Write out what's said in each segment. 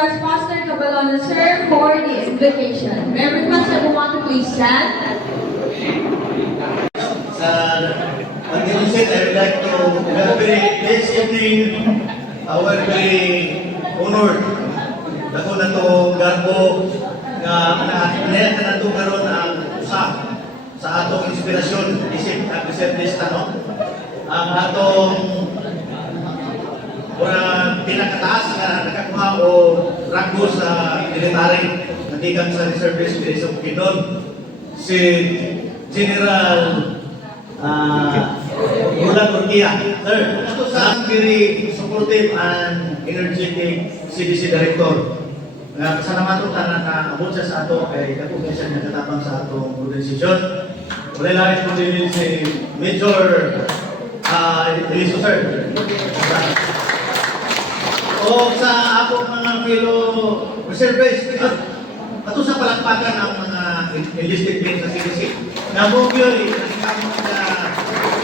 request Pastor Caballona, sir, for the invocation. May I request everyone to please stand? On the onset, I would like to, this evening, we're very honored. Dako na to garbo nga anayan ka na to karon ang usa sa atong inspirasyon isip at reservista, no? Ang atong pinakataas nga nakakuha o rango sa military natikan sa reservist sa Bukidnon, si General Roland Urquia. Sir, ito sa very supportive and energetic CBC Director. Pasalamat ko na naabot siya sa ato kay katulad siya nagkatapang sa atong organisasyon. Wala lang po din si Major Eliso, sir. O sa atong mga fellow reservists, ato sa palakpakan ang mga enlisted men sa CBC. Nabugyo,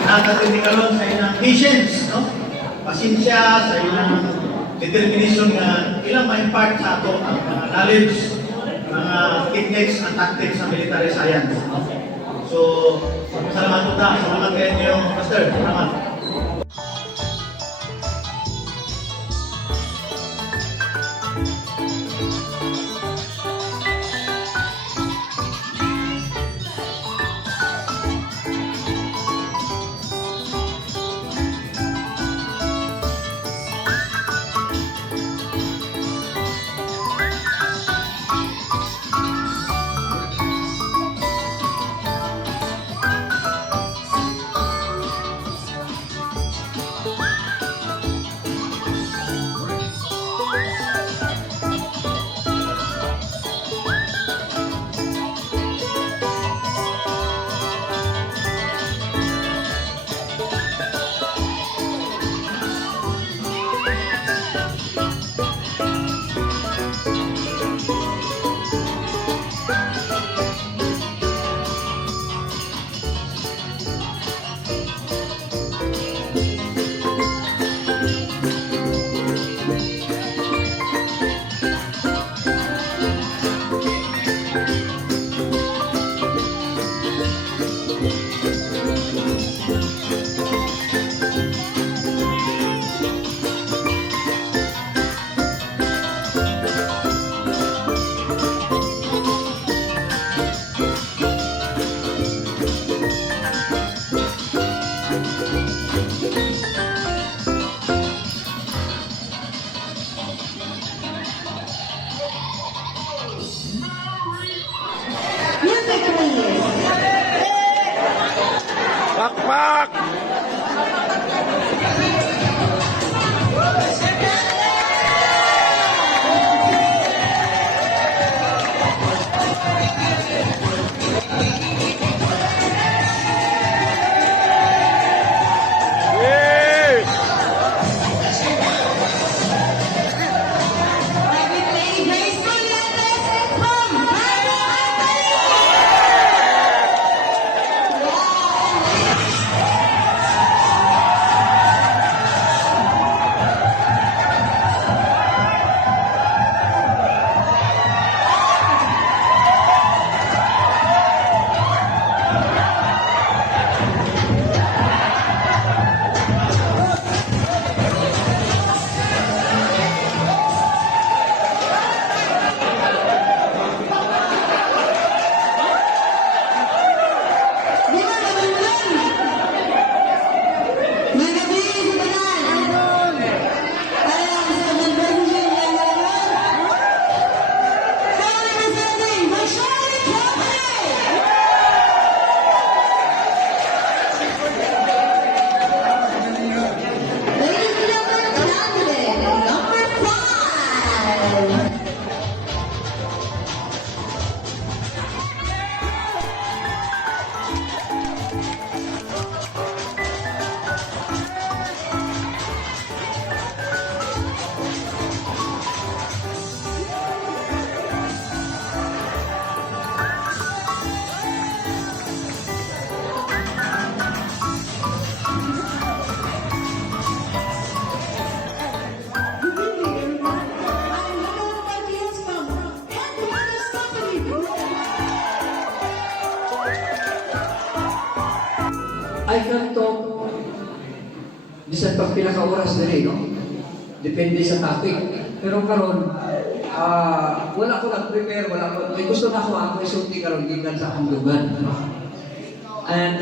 nakatindi karon sa ilang patience, no? Pasensya sa ilang determination na ilang ma-impart sa ato ang mga knowledge, mga techniques and tactics sa military science. No? So, salamat po ta. Salamat kayo niyo, Pastor. Salamat. Pakpak! I can talk bisan pag pinaka-oras na no? Depende sa topic. Pero karon, wala ko nag-prepare, wala ko, may gusto na ako isulti karon gikan sa akong lugan. And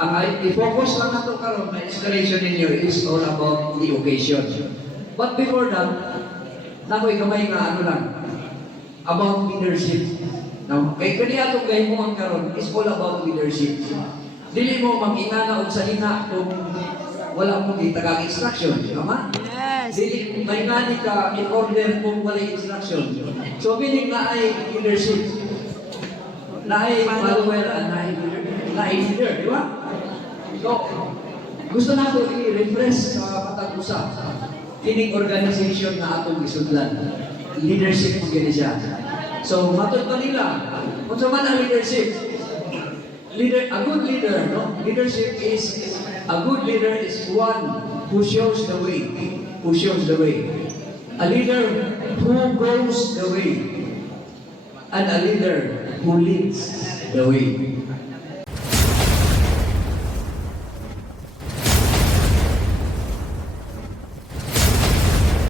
ang i-focus lang nato karon na inspiration ninyo is all about the occasion. But before that, nako'y kamay nga ano lang, about leadership. Now, kay kaniya itong gahimuan karon is all about leadership. Dili mo mag-ingana o sa ina kung wala mo kitag instruction, tama? Yes. Dili maingani ka in order kung wala instruction. So meaning na ay leadership. Na ay follower and na ay leader, di ba? So, gusto na ko i-refresh sa matag usap. Kining organization na atong isudlan. Leadership mo gini siya. So, matod pa nila, kung sa man ang leadership, a good leader, no? Leadership is, a good leader is one who shows the way. Who shows the way. A leader who goes the way. And a leader who leads the way.